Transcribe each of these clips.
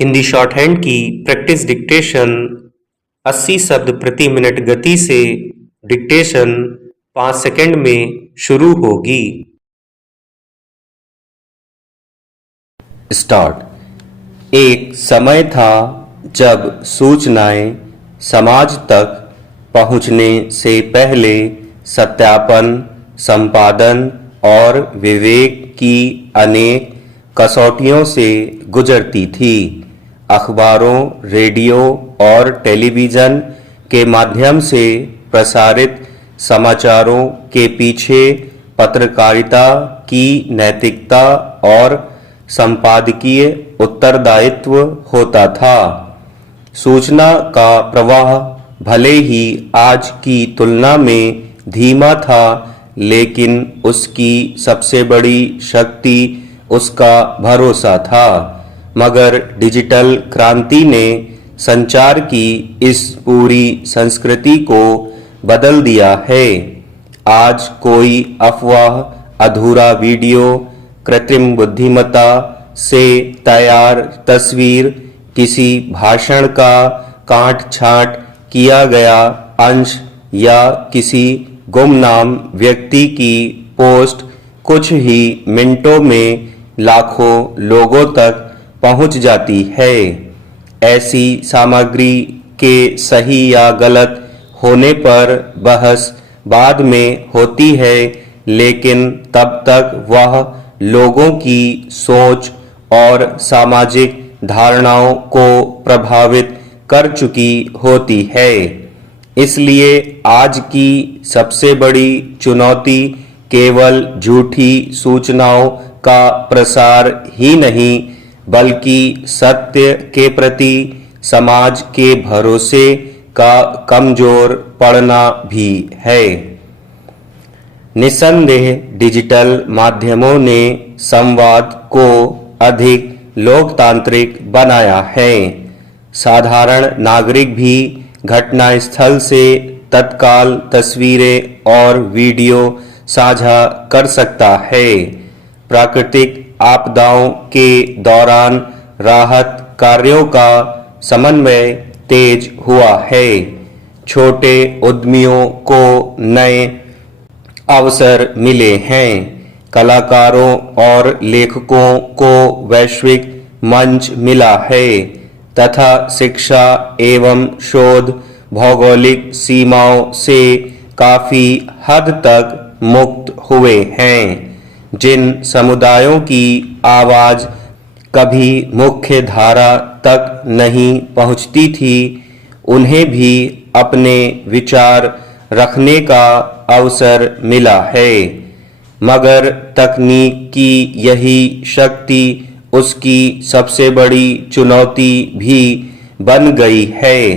Hindi short hand की practice dictation 80 शब्द प्रति मिनट गति से डिक्टेशन 5 सेकंड में शुरू होगी। स्टार्ट। एक समय था जब सूचनाएं समाज तक पहुंचने से पहले सत्यापन, संपादन और विवेक की अनेक कसौटियों से गुजरती थी। अखबारों, रेडियो और टेलीविज़न के माध्यम से प्रसारित समाचारों के पीछे पत्रकारिता की नैतिकता और संपादकीय उत्तरदायित्व होता था। सूचना का प्रवाह भले ही आज की तुलना में धीमा था, लेकिन उसकी सबसे बड़ी शक्ति उसका भरोसा था। मगर डिजिटल क्रांति ने संचार की इस पूरी संस्कृति को बदल दिया है। आज कोई अफवाह, अधूरा वीडियो, कृत्रिम बुद्धिमत्ता से तैयार तस्वीर, किसी भाषण का काट-छांट किया गया अंश या किसी गुमनाम व्यक्ति की पोस्ट कुछ ही मिनटों में लाखों लोगों तक पहुंच जाती है। ऐसी सामग्री के सही या गलत होने पर बहस बाद में होती है, लेकिन तब तक वह लोगों की सोच और सामाजिक धारणाओं को प्रभावित कर चुकी होती है। इसलिए आज की सबसे बड़ी चुनौती केवल झूठी सूचनाओं का प्रसार ही नहीं, बल्कि सत्य के प्रति समाज के भरोसे का कमजोर पड़ना भी है। निस्संदेह डिजिटल माध्यमों ने संवाद को अधिक लोकतांत्रिक बनाया है। साधारण नागरिक भी घटनास्थल से तत्काल तस्वीरें और वीडियो साझा कर सकता है। प्राकृतिक आपदाओं के दौरान राहत कार्यों का समन्वय तेज हुआ है। छोटे उद्यमियों को नए अवसर मिले हैं। कलाकारों और लेखकों को वैश्विक मंच मिला है तथा शिक्षा एवं शोध भौगोलिक सीमाओं से काफी हद तक मुक्त हुए हैं। जिन समुदायों की आवाज कभी मुख्य धारा तक नहीं पहुंचती थी, उन्हें भी अपने विचार रखने का अवसर मिला है। मगर तकनीक की यही शक्ति उसकी सबसे बड़ी चुनौती भी बन गई है।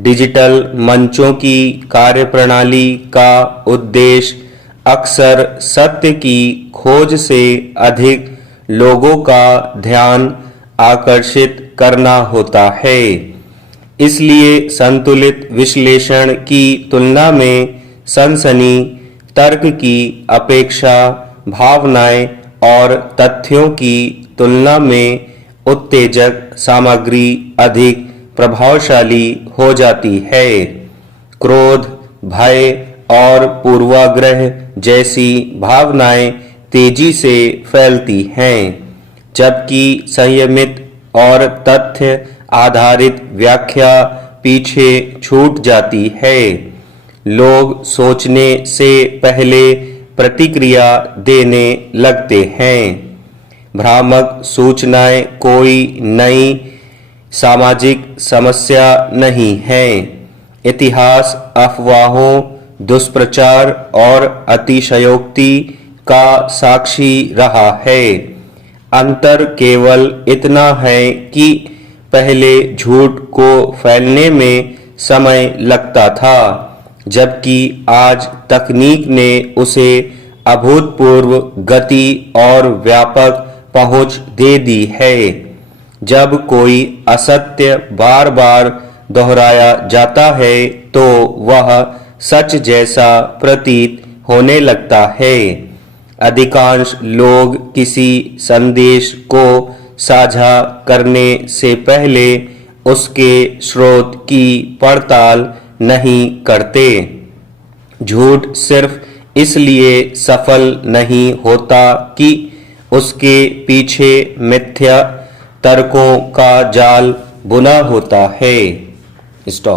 डिजिटल मंचों की कार्यप्रणाली का उद्देश्य अक्सर सत्य की खोज से अधिक लोगों का ध्यान आकर्षित करना होता है। इसलिए संतुलित विश्लेषण की तुलना में सनसनी तर्क की अपेक्षा भावनाएं और तथ्यों की तुलना में उत्तेजक सामग्री अधिक प्रभावशाली हो जाती है। क्रोध, भय और पूर्वाग्रह जैसी भावनाएं तेजी से फैलती हैं, जबकि संयमित और तथ्य आधारित व्याख्या पीछे छूट जाती है। लोग सोचने से पहले प्रतिक्रिया देने लगते हैं। भ्रामक सूचनाएं कोई नई सामाजिक समस्या नहीं है। इतिहास अफवाहों, दुष्प्रचार और अतिशयोक्ति का साक्षी रहा है। अंतर केवल इतना है कि पहले झूठ को फैलने में समय लगता था, जबकि आज तकनीक ने उसे अभूतपूर्व गति और व्यापक पहुंच दे दी है। जब कोई असत्य बार बार दोहराया जाता है, तो वह सच जैसा प्रतीत होने लगता है। अधिकांश लोग किसी संदेश को साझा करने से पहले उसके स्रोत की पड़ताल नहीं करते। झूठ सिर्फ इसलिए सफल नहीं होता कि उसके पीछे मिथ्या तर्कों का जाल बुना होता है। स्टॉप।